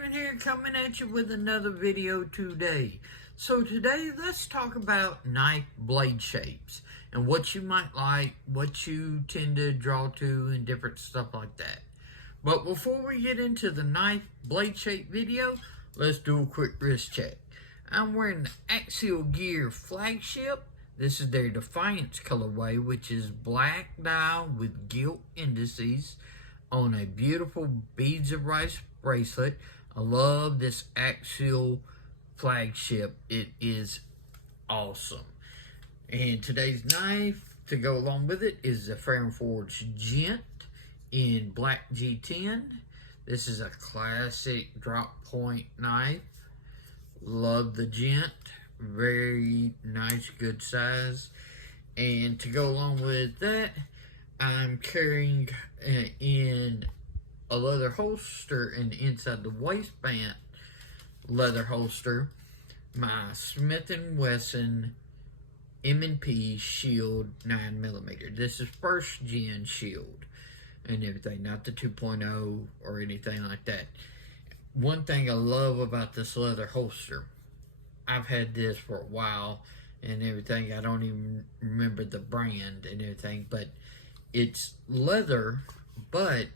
Steven here, coming at you with another video today. So today, let's talk about knife blade shapes and what you might like, what you tend to draw to, and different stuff like that. But before we get into the knife blade shape video, let's do a quick wrist check. I'm wearing the Axial Gear Flagship. This is their Defiance colorway, which is black dial with gilt indices on a beautiful beads of rice bracelet. I love this Axial Flagship. It is awesome. And today's knife to go along with it is the Fair & Forge Gent in black G10. This is a classic drop point knife. Love the Gent. Very nice, good size. And to go along with that, I'm carrying in a leather holster, and inside the waistband leather holster, my Smith & Wesson M&P Shield 9mm. This is first gen Shield and everything, not the 2.0 or anything like that. One thing I love about this leather holster, I've had this for a while and everything. I don't even remember the brand and everything, but it's leather, but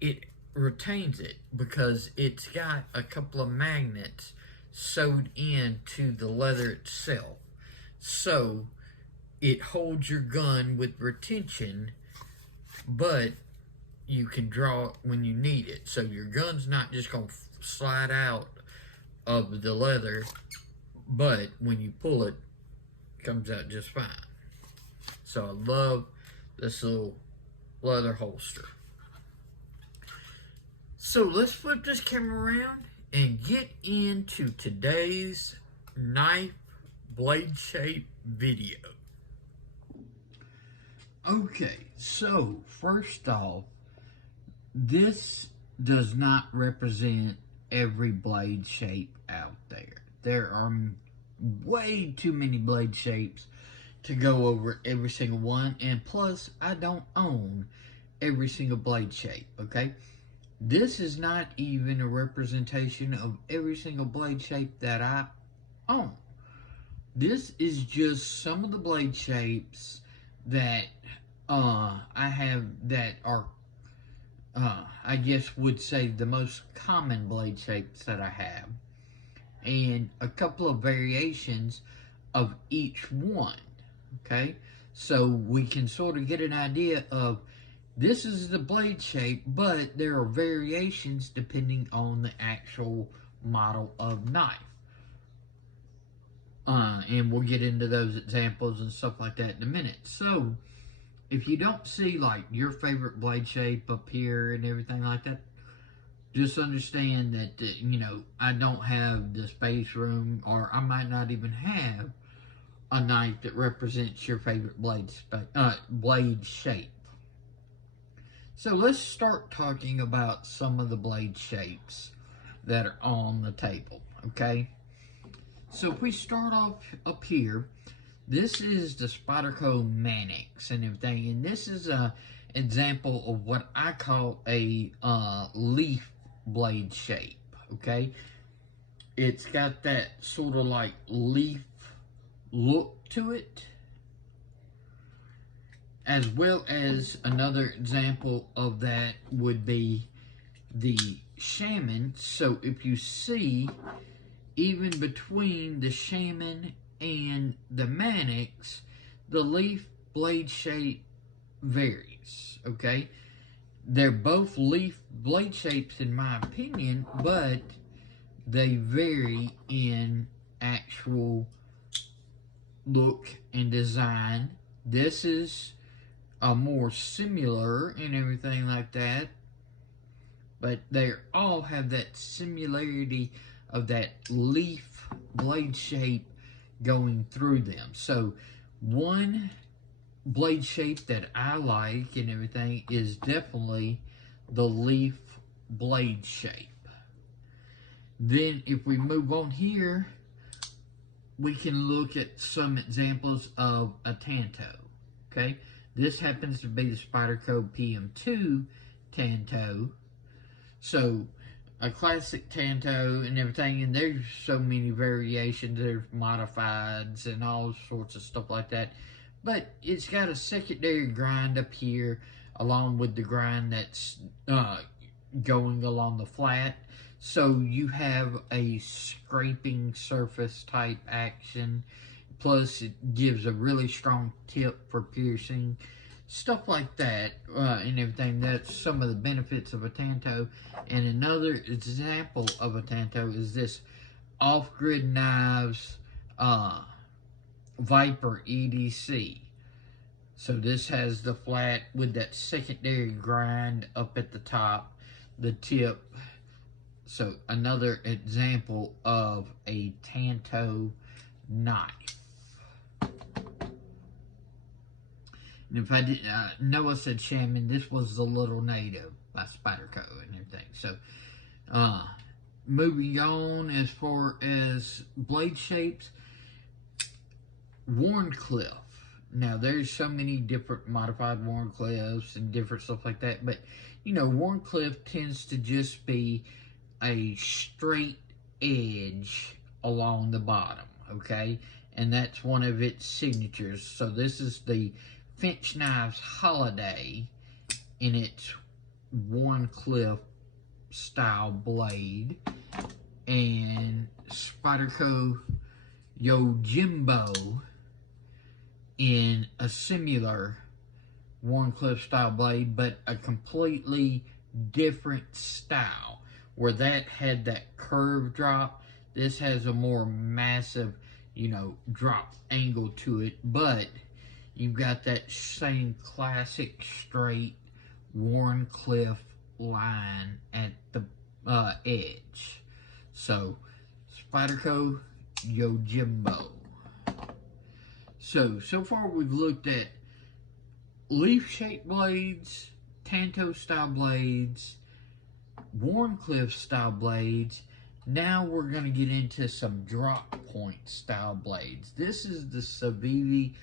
it retains it because it's got a couple of magnets sewed into the leather itself. So it holds your gun with retention, but you can draw it when you need it. So your gun's not just going to slide out of the leather, but when you pull it, it comes out just fine. So I love this little leather holster. So let's flip this camera around and get into today's knife blade shape video. Okay, so first off, this does not represent every blade shape out there. There are way too many blade shapes to go over every single one, and plus I don't own every single blade shape, okay? This is not even a representation of every single blade shape that I own. This is just some of the blade shapes that I have that are I guess would say the most common blade shapes that I have, and a couple of variations of each one, okay? So we can sort of get an idea of this is the blade shape, but there are variations depending on the actual model of knife. And we'll get into those examples and stuff like that in a minute. So if you don't see like your favorite blade shape up here and everything like that, just understand that, you know, I don't have the space room, or I might not even have a knife that represents your favorite blade shape. So let's start talking about some of the blade shapes that are on the table, okay? So if we start off up here, this is the Spyderco Mannix and everything, and this is an example of what I call a leaf blade shape, okay? It's got that sort of like leaf look to it, as well as another example of that would be the Shaman. So if you see, even between the Shaman and the Mannix, the leaf blade shape varies, okay? They're both leaf blade shapes in my opinion, but they vary in actual look and design. This is a more similar and everything like that, but they all have that similarity of that leaf blade shape going through them. So one blade shape that I like and everything is definitely the leaf blade shape. Then if we move on here, we can look at some examples of a Tanto, okay? This happens to be the Spyderco PM2 Tanto. So a classic Tanto and everything, and there's so many variations. There's modifieds and all sorts of stuff like that. But it's got a secondary grind up here along with the grind that's going along the flat. So you have a scraping surface type action. Plus, it gives a really strong tip for piercing. Stuff like that and everything. That's some of the benefits of a Tanto. And another example of a Tanto is this Off-Grid Knives Viper EDC. So this has the flat with that secondary grind up at the top, the tip. So another example of a Tanto knife. And if I didn't, Noah said, Shaman, this was the Little Native by Spyderco and everything. So, moving on as far as blade shapes, Warncliffe. Now, there's so many different modified Warncliffes and different stuff like that. But, you know, Warncliffe tends to just be a straight edge along the bottom, okay? And that's one of its signatures. So, this is the Finch Knives Holiday in its Warncliffe style blade, and Spyderco Yojimbo in a similar Warncliffe style blade, but a completely different style. Where that had that curve drop, this has a more massive, you know, drop angle to it, but you've got that same classic straight Warncliffe line at the edge. So, Spyderco Yojimbo. So far we've looked at leaf-shaped blades, Tanto-style blades, Warncliffe-style blades. Now we're going to get into some drop-point-style blades. This is the Civivi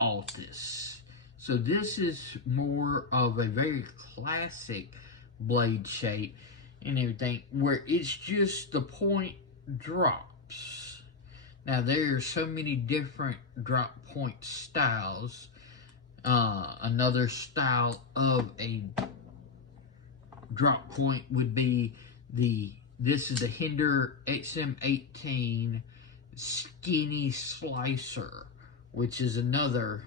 Altus. So this is more of a very classic blade shape and everything, where it's just the point drops. Now there are so many different drop point styles. Another style of a drop point would be this is the Hinder XM18 Skinny Slicer, which is another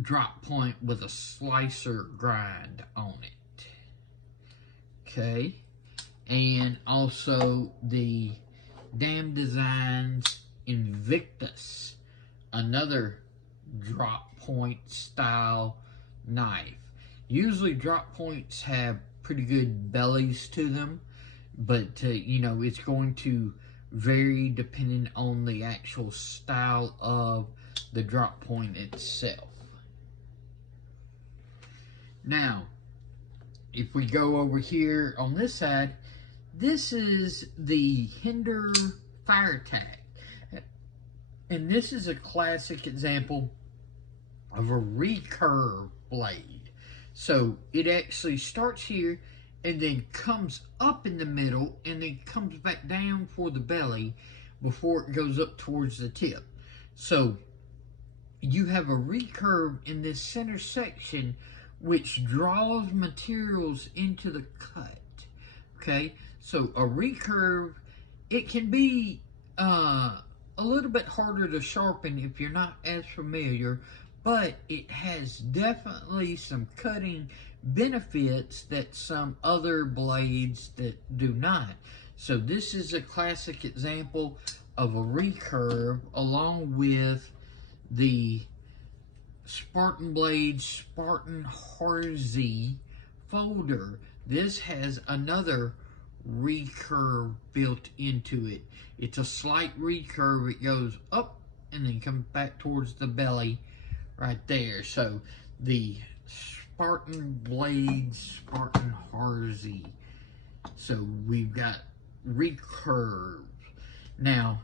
drop point with a slicer grind on it. Okay. And also the Dam Designs Invictus, another drop point style knife. Usually drop points have pretty good bellies to them, but you know, it's going to vary depending on the actual style of the drop point itself. Now, if we go over here on this side, this is the Hinder Fire Attack. And this is a classic example of a recurve blade. So it actually starts here and then comes up in the middle and then comes back down for the belly before it goes up towards the tip. So you have a recurve in this center section which draws materials into the cut. Okay, so a recurve, it can be a little bit harder to sharpen if you're not as familiar, but it has definitely some cutting benefits that some other blades that do not. So this is a classic example of a recurve along with the Spartan Blade Spartan Harzy folder. This has another recurve built into it. It's a slight recurve. It goes up and then comes back towards the belly right there. So the Spartan Blade Spartan Harzy. So we've got recurve. Now,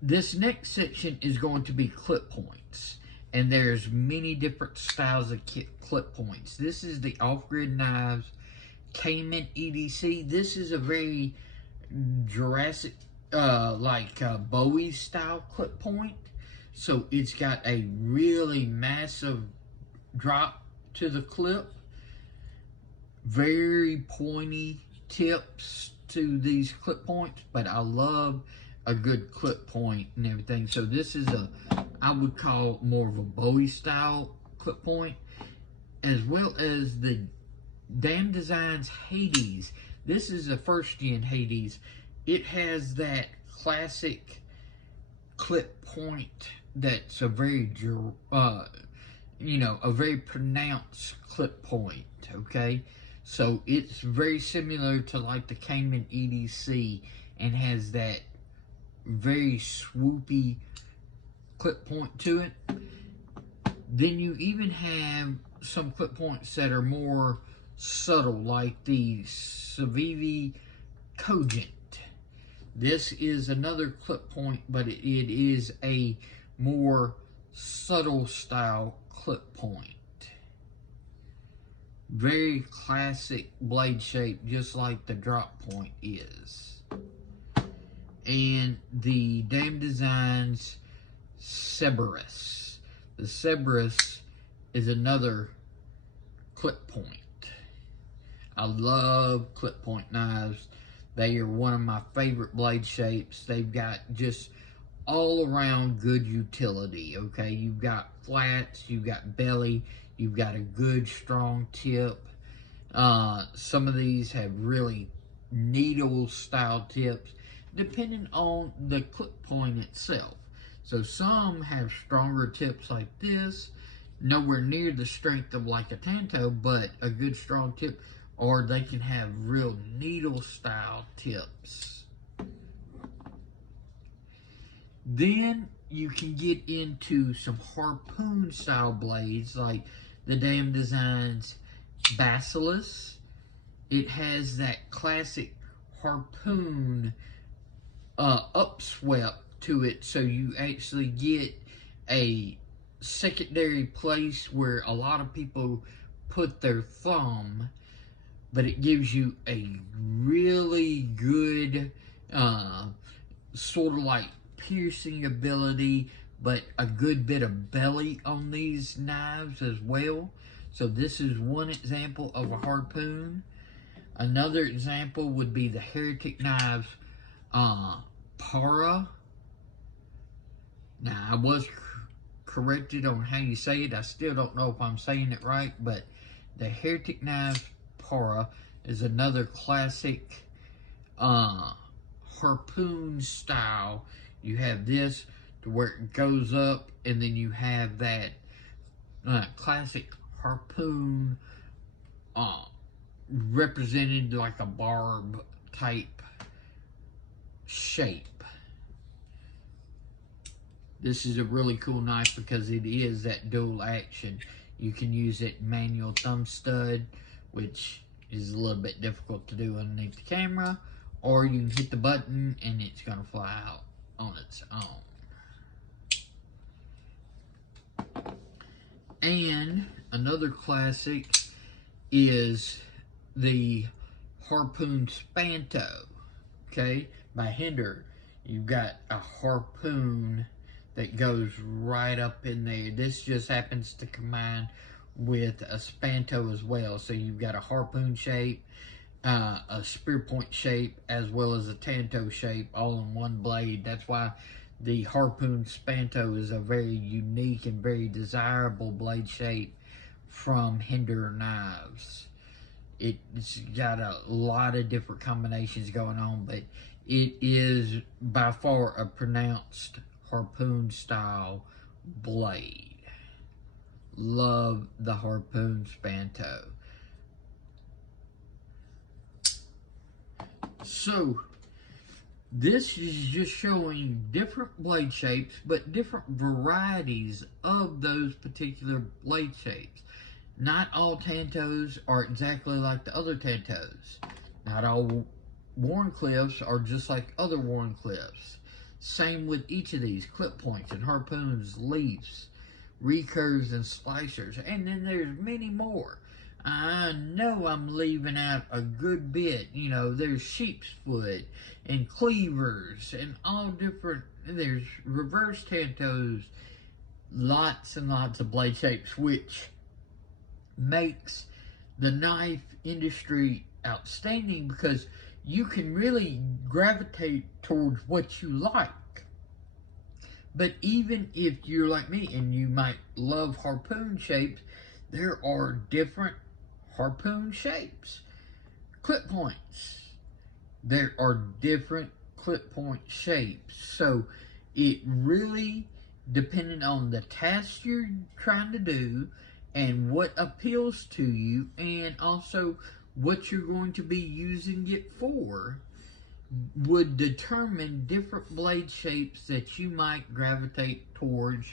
this next section is going to be clip points. And there's many different styles of clip points. This is the Off-Grid Knives Cayman EDC. This is a very Jurassic, Bowie style clip point. So it's got a really massive drop to the clip. Very pointy tips to these clip points, but I love a good clip point and everything. So this is I would call more of a Bowie style clip point, as well as the Damn Designs Hades. This is a first gen Hades. It has that classic clip point that's a very, a very pronounced clip point, okay? So it's very similar to like the Cayman EDC and has that very swoopy clip point to it. Then you even have some clip points that are more subtle, like the Civivi Cogent. This is another clip point, but it is a more subtle style clip point. Very classic blade shape, just like the drop point is. And the Damn Designs Cerberus. The Cerberus is another clip point. I love clip point knives. They are one of my favorite blade shapes. They've got just all around good utility, okay? You've got flats, you've got belly, you've got a good strong tip. Some of these have really needle style tips, depending on the clip point itself. So some have stronger tips like this, nowhere near the strength of like a Tanto, but a good strong tip, or they can have real needle style tips. Then you can get into some harpoon style blades like the Damn Designs Basilisk. It has that classic harpoon upswept to it, so you actually get a secondary place where a lot of people put their thumb, but it gives you a really good sort of like piercing ability, but a good bit of belly on these knives as well. So this is one example of a harpoon. Another example would be the Heretic Knives Para. Now, I was corrected on how you say it. I still don't know if I'm saying it right, but the Heretic Knives Para is another classic harpoon style. You have this to where it goes up, and then you have that classic harpoon represented like a barb type shape. This is a really cool knife because it is that dual action. You can use it manual thumb stud, which is a little bit difficult to do underneath the camera, or you can hit the button and it's going to fly out on its own. And another classic is the Harpoon Spanto, okay, by Hinder. You've got a harpoon that goes right up in there. This just happens to combine with a Spanto as well. So you've got a harpoon shape, a spear point shape, as well as a Tanto shape, all in one blade. That's why the Harpoon Spanto is a very unique and very desirable blade shape from Hinder Knives. It's got a lot of different combinations going on, but it is by far a pronounced harpoon style blade. Love the Harpoon Spanto. So this is just showing different blade shapes, but different varieties of those particular blade shapes. Not all Tantos are exactly like the other Tantos. Not all Wharncliffes are just like other Wharncliffes. Same with each of these clip points and harpoons, leafs, recurves, and splicers. And then there's many more. I know I'm leaving out a good bit. You know, there's sheep's foot and cleavers and all different, there's reverse head toes, lots and lots of blade shapes, which makes the knife industry outstanding because you can really gravitate towards what you like. But even if you're like me and you might love harpoon shapes, there are different harpoon shapes. Clip points. There are different clip point shapes. So it really, depending on the task you're trying to do and what appeals to you, and also what you're going to be using it for, would determine different blade shapes that you might gravitate towards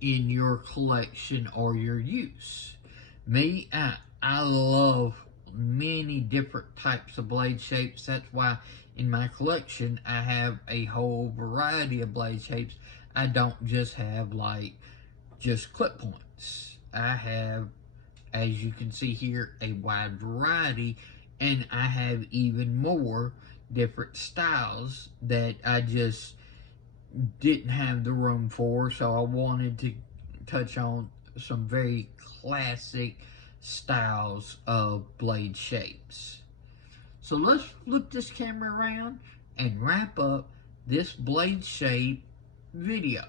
in your collection or your use. Me, I love many different types of blade shapes. That's why in my collection I have a whole variety of blade shapes. I don't just have like just clip points. I have, as you can see here, a wide variety, and I have even more different styles that I just didn't have the room for, so I wanted to touch on some very classic styles of blade shapes. So let's flip this camera around and wrap up this blade shape video.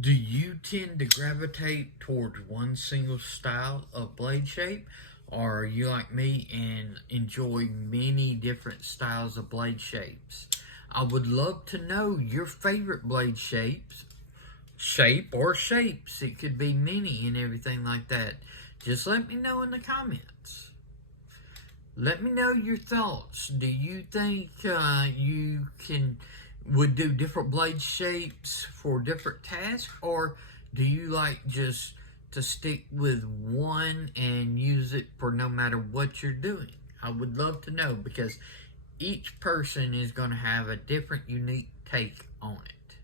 Do you tend to gravitate towards one single style of blade shape? Or are you like me and enjoy many different styles of blade shapes? I would love to know your favorite blade shapes. Shape or shapes. It could be many and everything like that. Just let me know in the comments. Let me know your thoughts. Do you think you would do different blade shapes for different tasks, or do you like just to stick with one and use it for no matter what you're doing? I would love to know, because each person is going to have a different, unique take on it.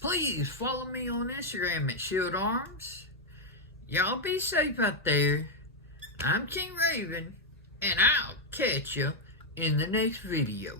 Please follow me on Instagram at Shield Arms. Y'all be safe out there. I'm King Raven, and I'll catch you in the next video.